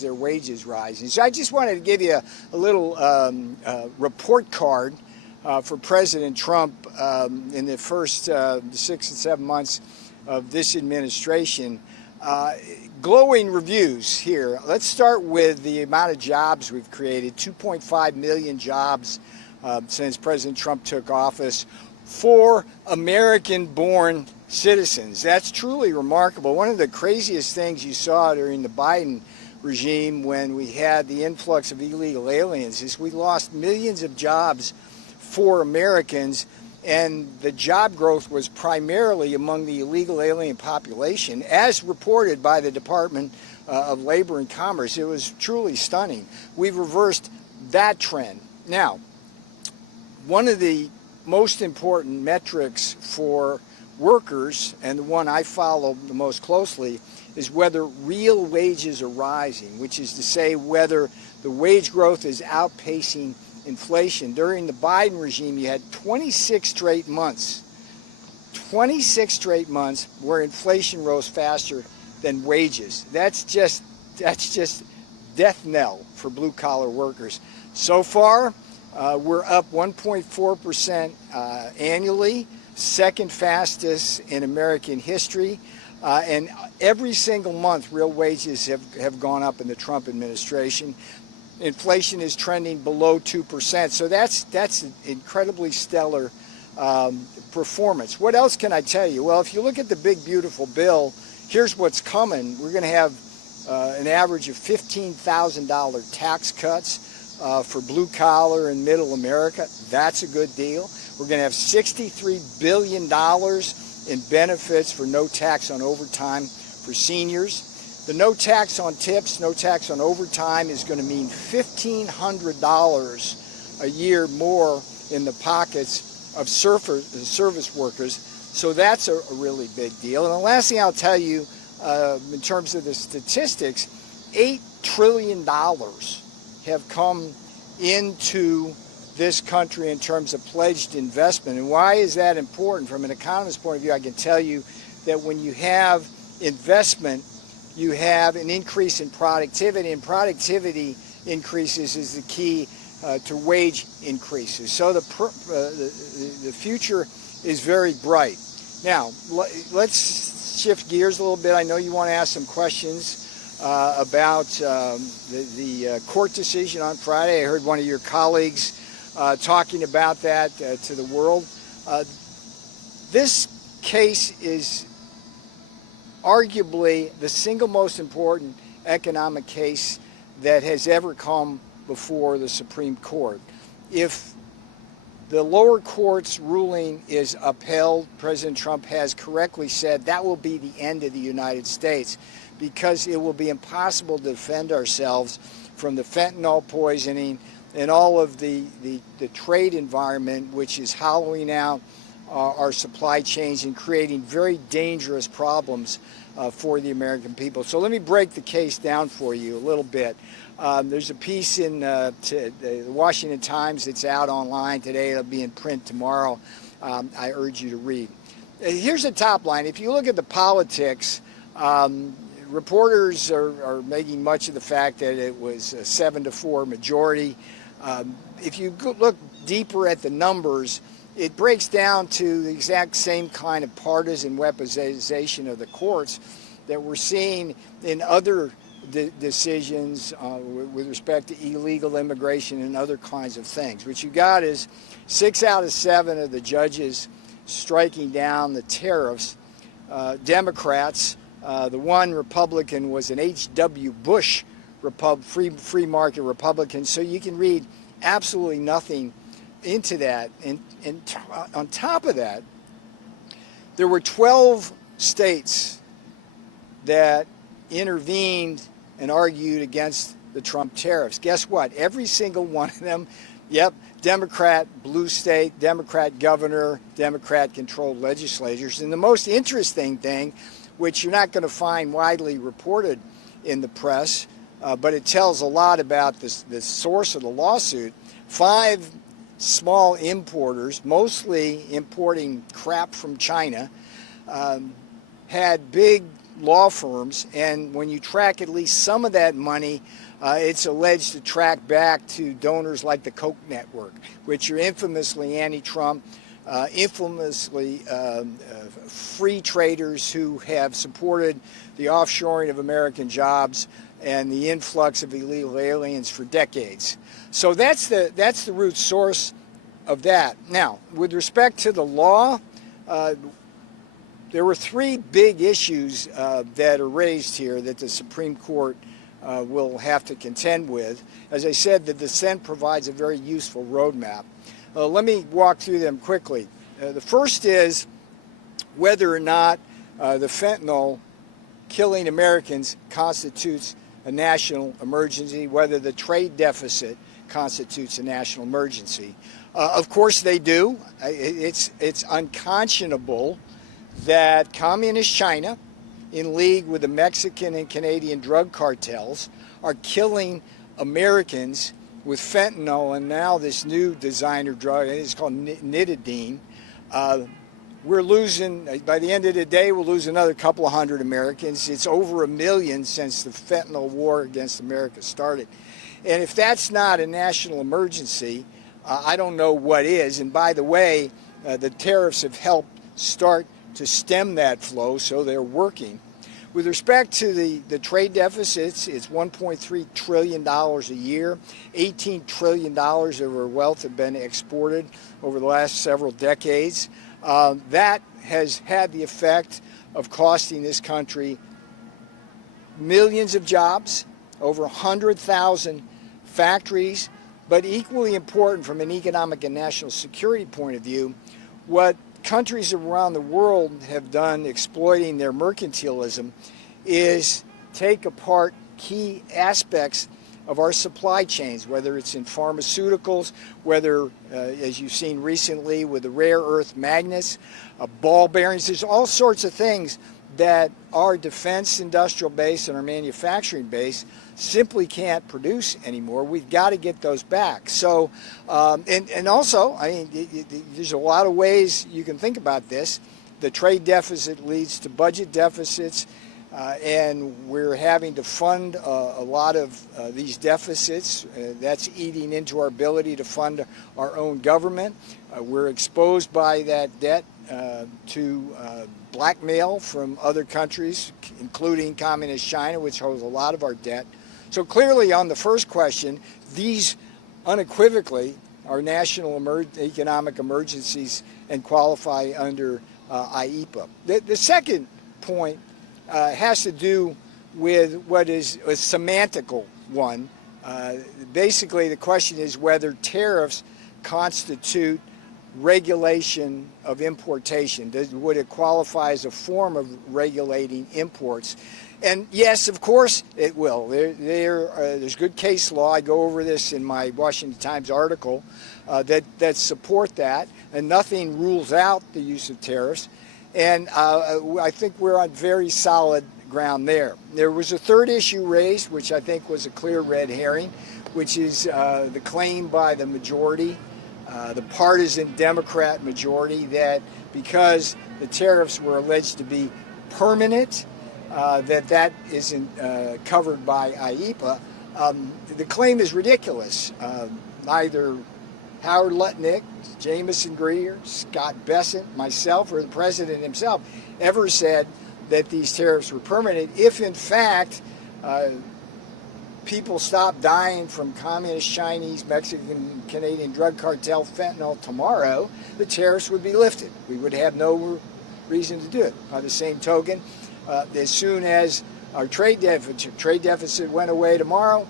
their wages rising. So I just wanted to give you a little report card for President Trump in the first 6 and 7 months of this administration. Glowing reviews here. Let's start with the amount of jobs we've created. 2.5 million jobs since President Trump took office for American-born citizens. That's truly remarkable. One of the craziest things you saw during the Biden regime when we had the influx of illegal aliens is we lost millions of jobs for Americans, and the job growth was primarily among the illegal alien population, as reported by the Department of Labor and Commerce. It was truly stunning. We've reversed that trend. Now, one of the most important metrics for workers, and the one I follow the most closely, is whether real wages are rising, which is to say whether the wage growth is outpacing inflation. During the Biden regime, you had 26 straight months where inflation rose faster than wages. That's just death knell for blue-collar workers. So far, we're up 1.4% annually, second fastest in American history. And every single month, real wages have gone up in the Trump administration. Inflation is trending below 2%. So that's an incredibly stellar performance. What else can I tell you? Well, if you look at the big, beautiful bill, here's what's coming. We're going to have an average of $15,000 tax cuts for blue-collar and middle America. That's a good deal. We're going to have $63 billion in benefits for no tax on overtime for seniors. The no tax on tips, no tax on overtime is going to mean $1,500 a year more in the pockets of service workers. So that's a really big deal. And the last thing I'll tell you in terms of the statistics, $8 trillion have come into this country in terms of pledged investment. And why is that important? From an economist's point of view, I can tell you that when you have investment, you have an increase in productivity, and productivity increases is the key to wage increases. So the future is very bright. Now, let's shift gears a little bit. I know you want to ask some questions about the court decision on Friday. I heard one of your colleagues talking about that to the world. This case is arguably the single most important economic case that has ever come before the Supreme Court. If the lower court's ruling is upheld, President Trump has correctly said that will be the end of the United States, because it will be impossible to defend ourselves from the fentanyl poisoning and all of the trade environment, which is hollowing out our supply chains and creating very dangerous problems for the American people. So let me break the case down for you a little bit. There's a piece in the Washington Times that's out online today. It'll be in print tomorrow. I urge you to read. Here's the top line. If you look at the politics, reporters are making much of the fact that it was a 7-4 majority. If you look deeper at the numbers, it breaks down to the exact same kind of partisan weaponization of the courts that we're seeing in other decisions with respect to illegal immigration and other kinds of things. What you got is 6 out of 7 of the judges striking down the tariffs. Democrats, the one Republican was an H.W. Bush free market Republican, so you can read absolutely nothing into that. And on top of that, there were 12 states that intervened and argued against the Trump tariffs. Guess what? Every single one of them, yep, Democrat, blue state, Democrat governor, Democrat-controlled legislatures. And the most interesting thing, which you're not going to find widely reported in the press, but it tells a lot about the source of the lawsuit, 5 small importers, mostly importing crap from China, had big law firms, and when you track at least some of that money, it's alleged to track back to donors like the Koch network, which are infamously anti-Trump, infamously free traders who have supported the offshoring of American jobs and the influx of illegal aliens for decades. So that's the root source of that. Now, with respect to the law, there were three big issues that are raised here that the Supreme Court will have to contend with. As I said, the dissent provides a very useful roadmap. Let me walk through them quickly. The first is whether or not the fentanyl killing Americans constitutes a national emergency, whether the trade deficit constitutes a national emergency. Of course they do. It's unconscionable that communist China, in league with the Mexican and Canadian drug cartels, are killing Americans with fentanyl and now this new designer drug. It's called nitidine. We're losing, by the end of the day, we'll lose another couple of hundred Americans. It's over 1 million since the fentanyl war against America started. And if that's not a national emergency, I don't know what is. And by the way, the tariffs have helped start to stem that flow, so they're working. With respect to the trade deficits, it's $1.3 trillion a year. $18 trillion of our wealth have been exported over the last several decades. That has had the effect of costing this country millions of jobs, over 100,000 factories, but equally important from an economic and national security point of view, what countries around the world have done exploiting their mercantilism is take apart key aspects of our supply chains, whether it's in pharmaceuticals, whether, as you've seen recently with the rare earth magnets, ball bearings. There's all sorts of things that our defense industrial base and our manufacturing base simply can't produce anymore. We've got to get those back. So, and also, I mean, there's a lot of ways you can think about this. The trade deficit leads to budget deficits, and we're having to fund a lot of these deficits. That's eating into our ability to fund our own government. We're exposed by that debt to blackmail from other countries, including communist China, which holds a lot of our debt. So clearly on the first question, these unequivocally are national economic emergencies and qualify under IEEPA. The second point has to do with what is a semantical one. Basically, the question is whether tariffs constitute regulation of importation. Would it qualify as a form of regulating imports? And yes, of course it will. There's good case law. I go over this in my Washington Times article that support that, and nothing rules out the use of tariffs. And I think we're on very solid ground there. There was a third issue raised, which I think was a clear red herring, which is the claim by the majority, the partisan Democrat majority, that because the tariffs were alleged to be permanent, that isn't covered by IEEPA. The claim is ridiculous. Neither Howard Lutnick, Jamison Greer, Scott Bessent, myself, or the president himself ever said that these tariffs were permanent. If, in fact, people stop dying from communist, Chinese, Mexican, Canadian drug cartel fentanyl tomorrow, the tariffs would be lifted. We would have no reason to do it. By the same token, as soon as our trade deficit went away tomorrow,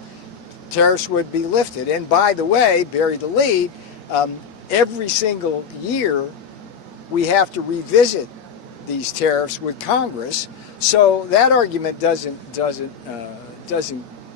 tariffs would be lifted. And by the way, bury the lead, every single year we have to revisit these tariffs with Congress, so that argument doesn't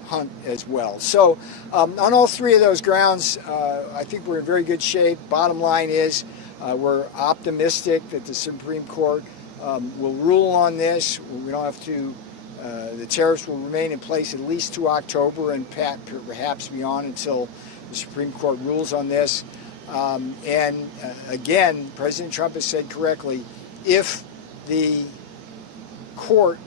hunt as well. So on all three of those grounds, I think we're in very good shape. Bottom line is we're optimistic that the Supreme Court will rule on this. We don't have to. The tariffs will remain in place at least to October and perhaps beyond until the Supreme Court rules on this. Again, President Trump has said correctly, if the court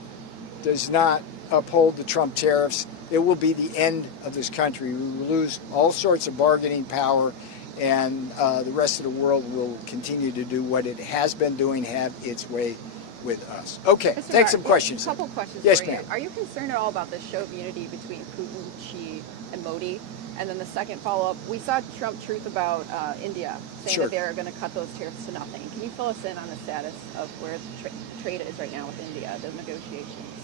does not uphold the Trump tariffs, it will be the end of this country. We will lose all sorts of bargaining power, and the rest of the world will continue to do what it has been doing, have its way with us. Okay, take some questions. A couple questions. Yes, ma'am. Are you concerned at all about this show of unity between Putin, Xi, and Modi? And then the second follow-up, we saw Trump truth about India, saying that they're going to cut those tariffs to nothing. Can you fill us in on the status of where trade is right now with India, the negotiations?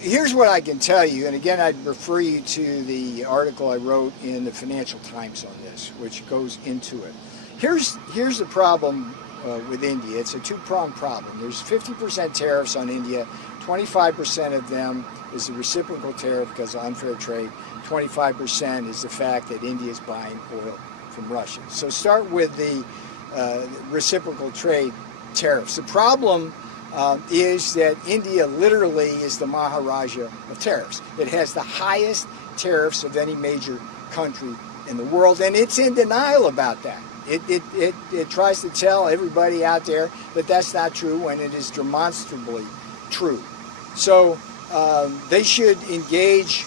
Here's what I can tell you, and again, I'd refer you to the article I wrote in the Financial Times on this, which goes into it. Here's the problem with India. It's a two-pronged problem. There's 50% tariffs on India. 25% of them is the reciprocal tariff because of unfair trade. 25% is the fact that India is buying oil from Russia. So start with the reciprocal trade tariffs. The problem is that India literally is the Maharaja of tariffs. It has the highest tariffs of any major country in the world, and it's in denial about that. It tries to tell everybody out there that that's not true when it is demonstrably true. So they should engage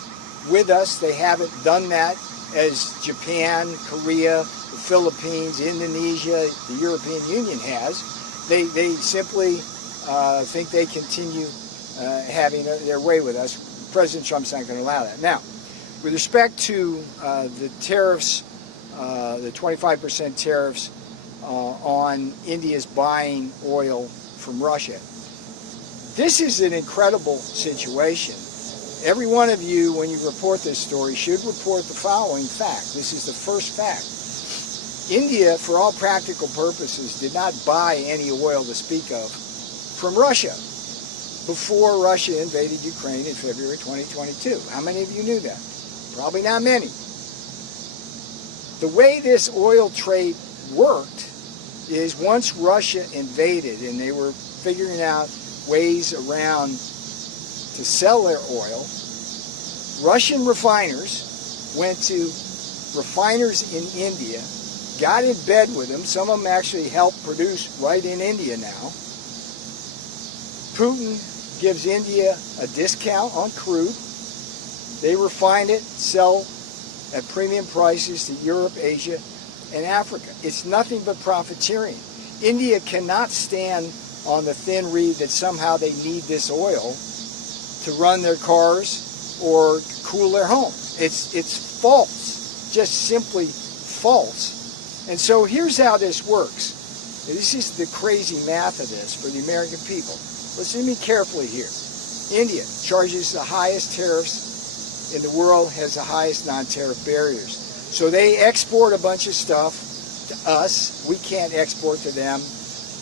with us. They haven't done that as Japan, Korea, the Philippines, Indonesia, the European Union has. They simply think they continue having their way with us. President Trump's not going to allow that. Now, with respect to the tariffs, the 25% tariffs on India's buying oil from Russia, this is an incredible situation. Every one of you, when you report this story, should report the following fact. This is the first fact. India, for all practical purposes, did not buy any oil to speak of from Russia before Russia invaded Ukraine in February 2022. How many of you knew that? Probably not many. The way this oil trade worked is once Russia invaded and they were figuring out ways around to sell their oil, Russian refiners went to refiners in India, got in bed with them. Some of them actually helped produce right in India now. Putin gives India a discount on crude. They refine it, sell at premium prices to Europe, Asia, and Africa. It's nothing but profiteering. India cannot stand on the thin reed that somehow they need this oil to run their cars or cool their homes. It's false, just simply false. And so here's how this works. This is the crazy math of this for the American people. Listen to me carefully here. India charges the highest tariffs in the world, has the highest non-tariff barriers. So they export a bunch of stuff to us. We can't export to them.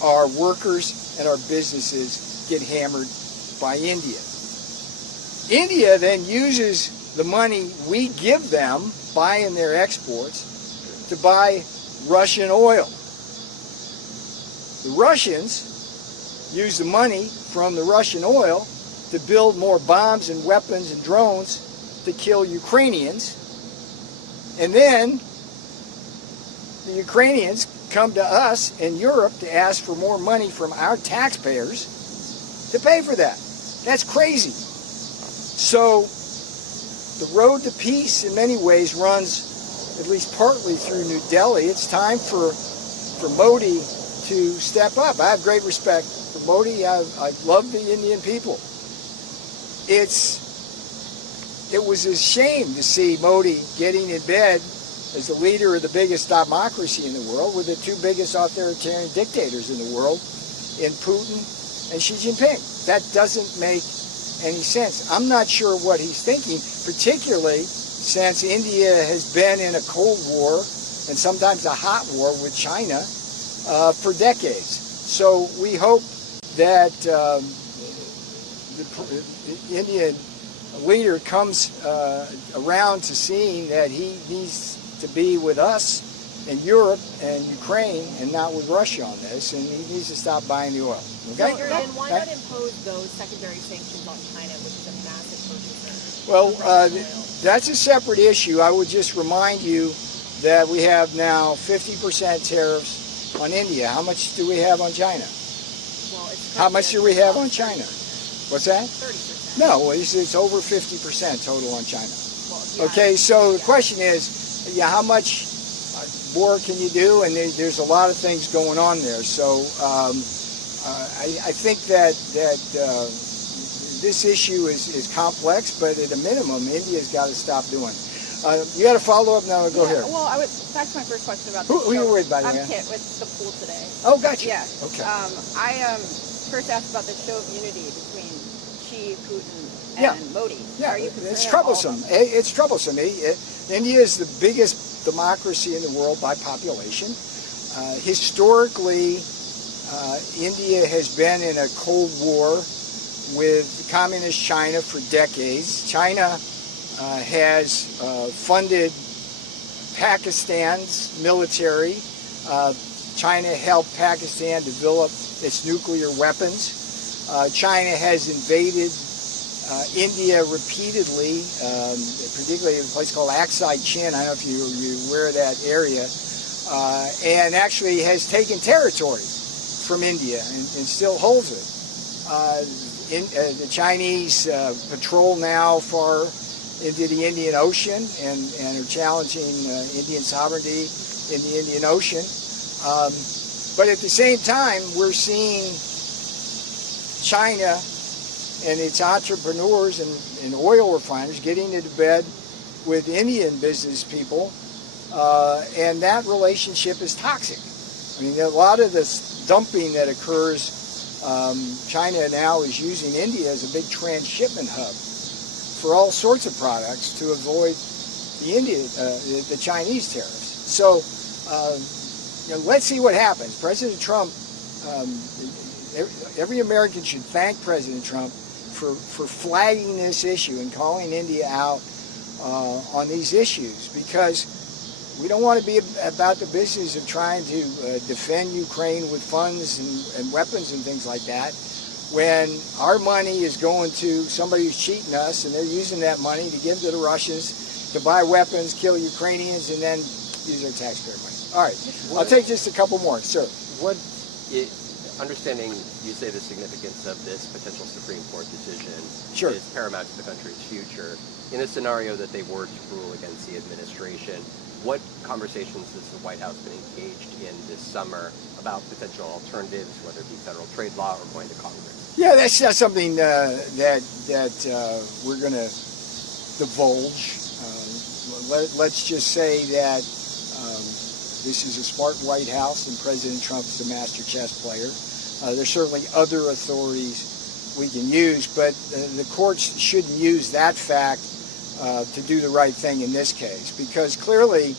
Our workers and our businesses get hammered by India. India then uses the money we give them, buying their exports, to buy Russian oil. The Russians use the money from the Russian oil to build more bombs and weapons and drones to kill Ukrainians. And then the Ukrainians come to us in Europe to ask for more money from our taxpayers to pay for that. That's crazy. So the road to peace in many ways runs at least partly through New Delhi. It's time for Modi to step up. I have great respect for Modi. I love the Indian people. It was a shame to see Modi getting in bed as the leader of the biggest democracy in the world with the two biggest authoritarian dictators in the world, in Putin and Xi Jinping. That doesn't make any sense. I'm not sure what he's thinking, particularly since India has been in a Cold War and sometimes a hot war with China for decades. So we hope that the Indian leader comes around to seeing that he needs to be with us in Europe and Ukraine and not with Russia on this, and he needs to stop buying the oil. Okay? So then why not impose those secondary sanctions on China, which is a massive purchaser? Well, that's a separate issue. I would just remind you that we have now 50% tariffs on India. How much do we have on China? Well, How much do we have on China? What's that? 30%. No, it's over 50% total on China. Well, yeah, Okay, so the question is, yeah, how much more can you do? And there's a lot of things going on there. So I think that this issue is complex, but at a minimum, India's got to stop doing it. You got a follow-up now? Go Yeah, here. well, back to my first question about the Who you show. with, by the way? I'm Kit with the pool today. Oh, gotcha. Yeah. Okay. I first asked about the show of unity between Xi, Putin, and Yeah. Modi. Yeah, Are you concerned it's at all troublesome. about that? It's troublesome. India is the biggest democracy in the world by population. Historically, India has been in a Cold War with communist China for decades. China has funded Pakistan's military. China helped Pakistan develop its nuclear weapons. China has invaded India repeatedly, particularly in a place called Aksai Chin. I don't know if you're aware of that area, and actually has taken territory from India and still holds it. The Chinese patrol now far into the Indian Ocean and are challenging Indian sovereignty in the Indian Ocean. But at the same time, we're seeing China and its entrepreneurs and oil refiners getting into bed with Indian business people, and that relationship is toxic. I mean, a lot of this dumping that occurs, China now is using India as a big transshipment hub for all sorts of products to avoid the Chinese tariffs. So let's see what happens. President Trump, every American should thank President Trump for flagging this issue and calling India out on these issues, because we don't want to be about the business of trying to defend Ukraine with funds and weapons and things like that, when our money is going to somebody who's cheating us, and they're using that money to give to the Russians to buy weapons, kill Ukrainians, and then use their taxpayer money. All right, I'll take just a couple more, sir. Understanding you say the significance of this potential Supreme Court decision Sure. is paramount to the country's future. In a scenario that they were to rule against the administration, what conversations has the White House been engaged in this summer about potential alternatives, whether it be federal trade law or going to Congress? Yeah, that's not something that we're going to divulge. Let's just say that this is a smart White House, and President Trump is the master chess player. There's certainly other authorities we can use, but the courts shouldn't use that fact to do the right thing in this case, because clearly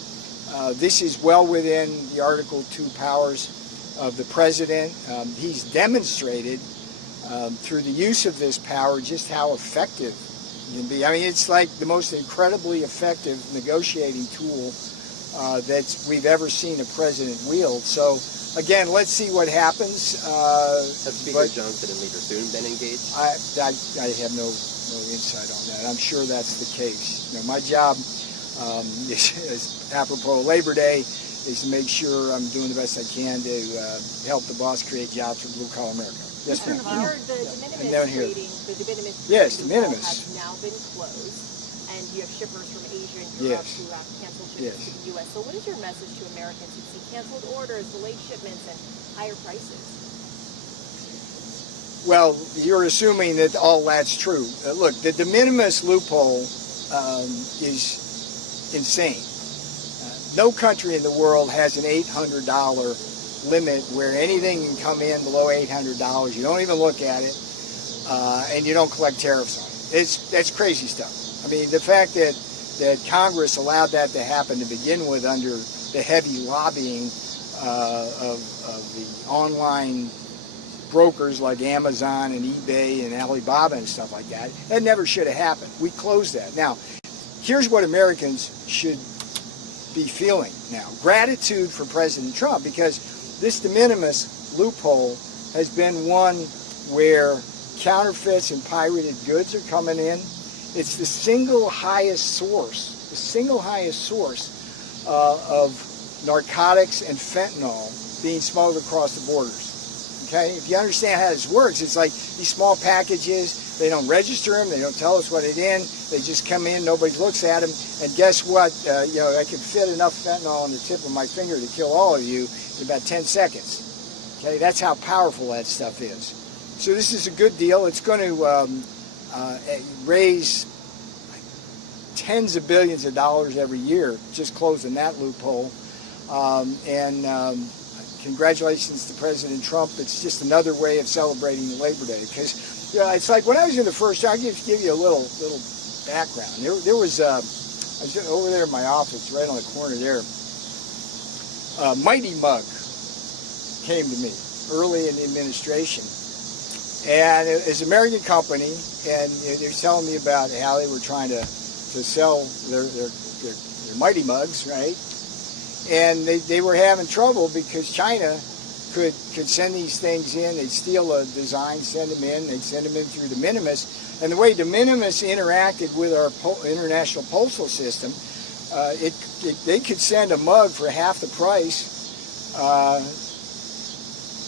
this is well within the Article 2 powers of the president. He's demonstrated through the use of this power just how effective it can be. I mean, it's like the most incredibly effective negotiating tool that we've ever seen a president wield. So again, let's see what happens. Have Speaker Johnson and Leader Thune been engaged? I have no insight on that. I'm sure that's the case. My job is apropos Labor Day, is to make sure I'm doing the best I can to help the boss create jobs for blue-collar America. Yes, ma'am. The de down minimis here. trading, the de minimis Yes, trading de minimis. has now been closed, and you have shippers from Asia and Europe Yes. who have canceled shipments to the U.S. So what is your message to Americans who see canceled orders, delayed shipments, and higher prices? Well, you're assuming that all that's true. Look, the de minimis loophole is insane. No country in the world has an $800 limit where anything can come in below $800. You don't even look at it, and you don't collect tariffs on it. That's crazy stuff. I mean, the fact that Congress allowed that to happen to begin with under the heavy lobbying of the online brokers like Amazon and eBay and Alibaba and stuff like that, that never should have happened. We closed that. Now, here's what Americans should be feeling now. Gratitude for President Trump, because this de minimis loophole has been one where counterfeits and pirated goods are coming in. It's the single highest source of narcotics and fentanyl being smuggled across the borders. Okay, if you understand how this works, it's like these small packages. They don't register them. They don't tell us what it's in. They just come in. Nobody looks at them. And guess what? I could fit enough fentanyl on the tip of my finger to kill all of you in about 10 seconds. Okay, that's how powerful that stuff is. So this is a good deal. It's going to raise tens of billions of dollars every year, just closing that loophole. Congratulations to President Trump. It's just another way of celebrating Labor Day. Because it's like when I was in the first year, I'll give you a little background. There was, I was over there in my office, right on the corner there. Mighty Mug came to me early in the administration. And it's an American company, and they're telling me about how they were trying to sell their Mighty Mugs, right? And they were having trouble because China could send these things in. They'd steal a design, send them in. They'd send them in through de minimis. And the way de minimis interacted with our international postal system, they could send a mug for half the price.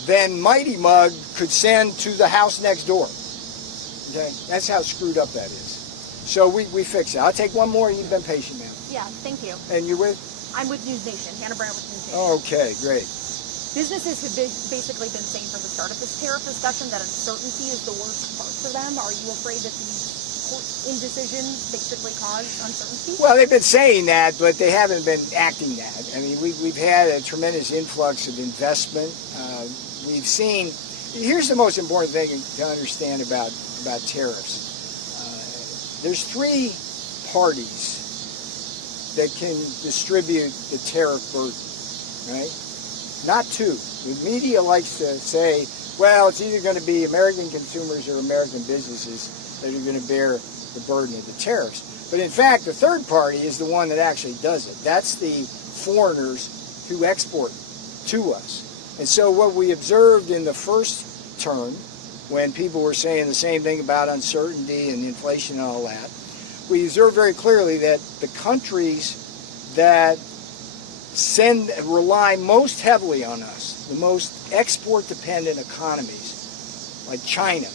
Then Mighty Mug could send to the house next door. Okay, that's how screwed up that is. So we fix it. I'll take one more. You've been patient, ma'am. Yeah, thank you. And you're with? I'm with News Nation, Hannah Brown with News Nation. Okay, great. Businesses have basically been saying from the start of this tariff discussion that uncertainty is the worst part for them. Are you afraid that these court indecisions basically cause uncertainty? Well, they've been saying that, but they haven't been acting that. I mean, we've had a tremendous influx of investment. We've seen. Here's the most important thing to understand about tariffs. There's three parties that can distribute the tariff burden, right? Not two. The media likes to say, well, it's either going to be American consumers or American businesses that are going to bear the burden of the tariffs. But in fact, the third party is the one that actually does it. That's the foreigners who export to us. And so what we observed in the first term, when people were saying the same thing about uncertainty and inflation and all that, we observed very clearly that the countries that rely most heavily on us, the most export-dependent economies, like China,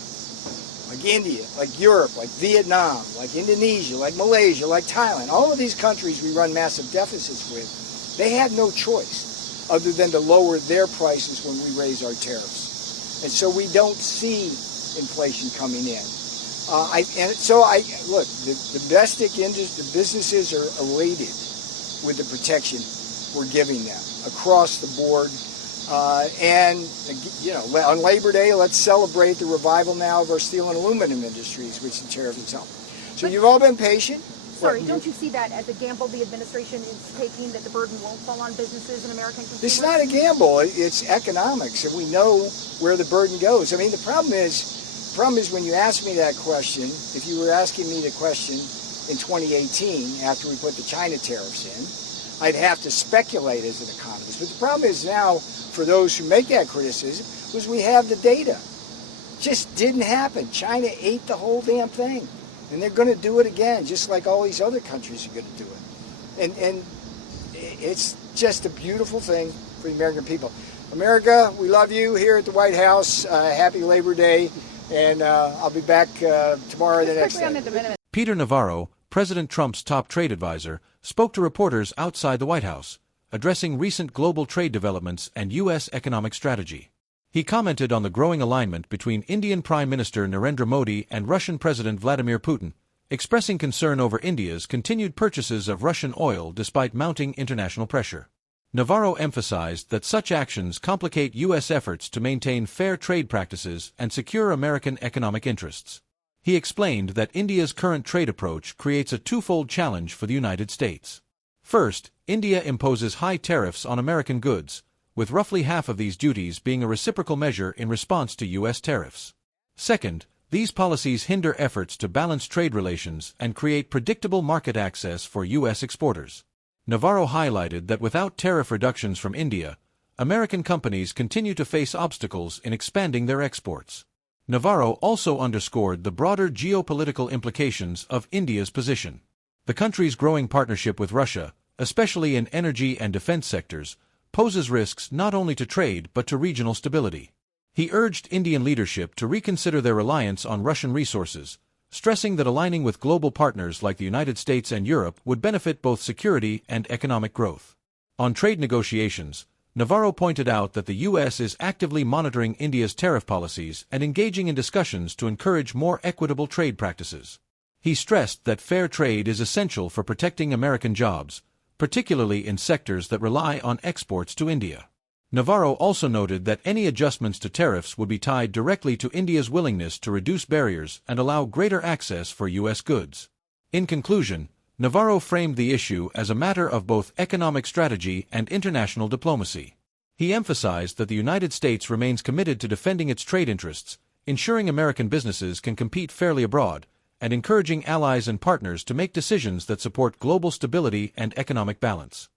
like India, like Europe, like Vietnam, like Indonesia, like Malaysia, like Thailand, all of these countries we run massive deficits with, they had no choice other than to lower their prices when we raise our tariffs. And so we don't see inflation coming in. Look, the domestic industry, the businesses are elated with the protection we're giving them across the board. On Labor Day, let's celebrate the revival now of our steel and aluminum industries, which the tariff has helped. So you've all been patient. Sorry, don't you see that as a gamble the administration is taking, that the burden won't fall on businesses and American consumers? It's not a gamble. It's economics, and we know where the burden goes. I mean, the problem is when you ask me that question, if you were asking me the question in 2018 after we put the China tariffs in, I'd have to speculate as an economist. But the problem is now, for those who make that criticism, was we have the data. It just didn't happen. China ate the whole damn thing. And they're going to do it again, just like all these other countries are going to do it. And it's just a beautiful thing for the American people. America, we love you here at the White House. Happy Labor Day. And I'll be back tomorrow or the next day. Peter Navarro, President Trump's top trade advisor, spoke to reporters outside the White House, addressing recent global trade developments and U.S. economic strategy. He commented on the growing alignment between Indian Prime Minister Narendra Modi and Russian President Vladimir Putin, expressing concern over India's continued purchases of Russian oil despite mounting international pressure. Navarro emphasized that such actions complicate U.S. efforts to maintain fair trade practices and secure American economic interests. He explained that India's current trade approach creates a twofold challenge for the United States. First, India imposes high tariffs on American goods, with roughly half of these duties being a reciprocal measure in response to U.S. tariffs. Second, these policies hinder efforts to balance trade relations and create predictable market access for U.S. exporters. Navarro highlighted that without tariff reductions from India, American companies continue to face obstacles in expanding their exports. Navarro also underscored the broader geopolitical implications of India's position. The country's growing partnership with Russia, especially in energy and defense sectors, poses risks not only to trade but to regional stability. He urged Indian leadership to reconsider their reliance on Russian resources, stressing that aligning with global partners like the United States and Europe would benefit both security and economic growth. On trade negotiations, Navarro pointed out that the U.S. is actively monitoring India's tariff policies and engaging in discussions to encourage more equitable trade practices. He stressed that fair trade is essential for protecting American jobs, particularly in sectors that rely on exports to India. Navarro also noted that any adjustments to tariffs would be tied directly to India's willingness to reduce barriers and allow greater access for U.S. goods. In conclusion, Navarro framed the issue as a matter of both economic strategy and international diplomacy. He emphasized that the United States remains committed to defending its trade interests, ensuring American businesses can compete fairly abroad, and encouraging allies and partners to make decisions that support global stability and economic balance.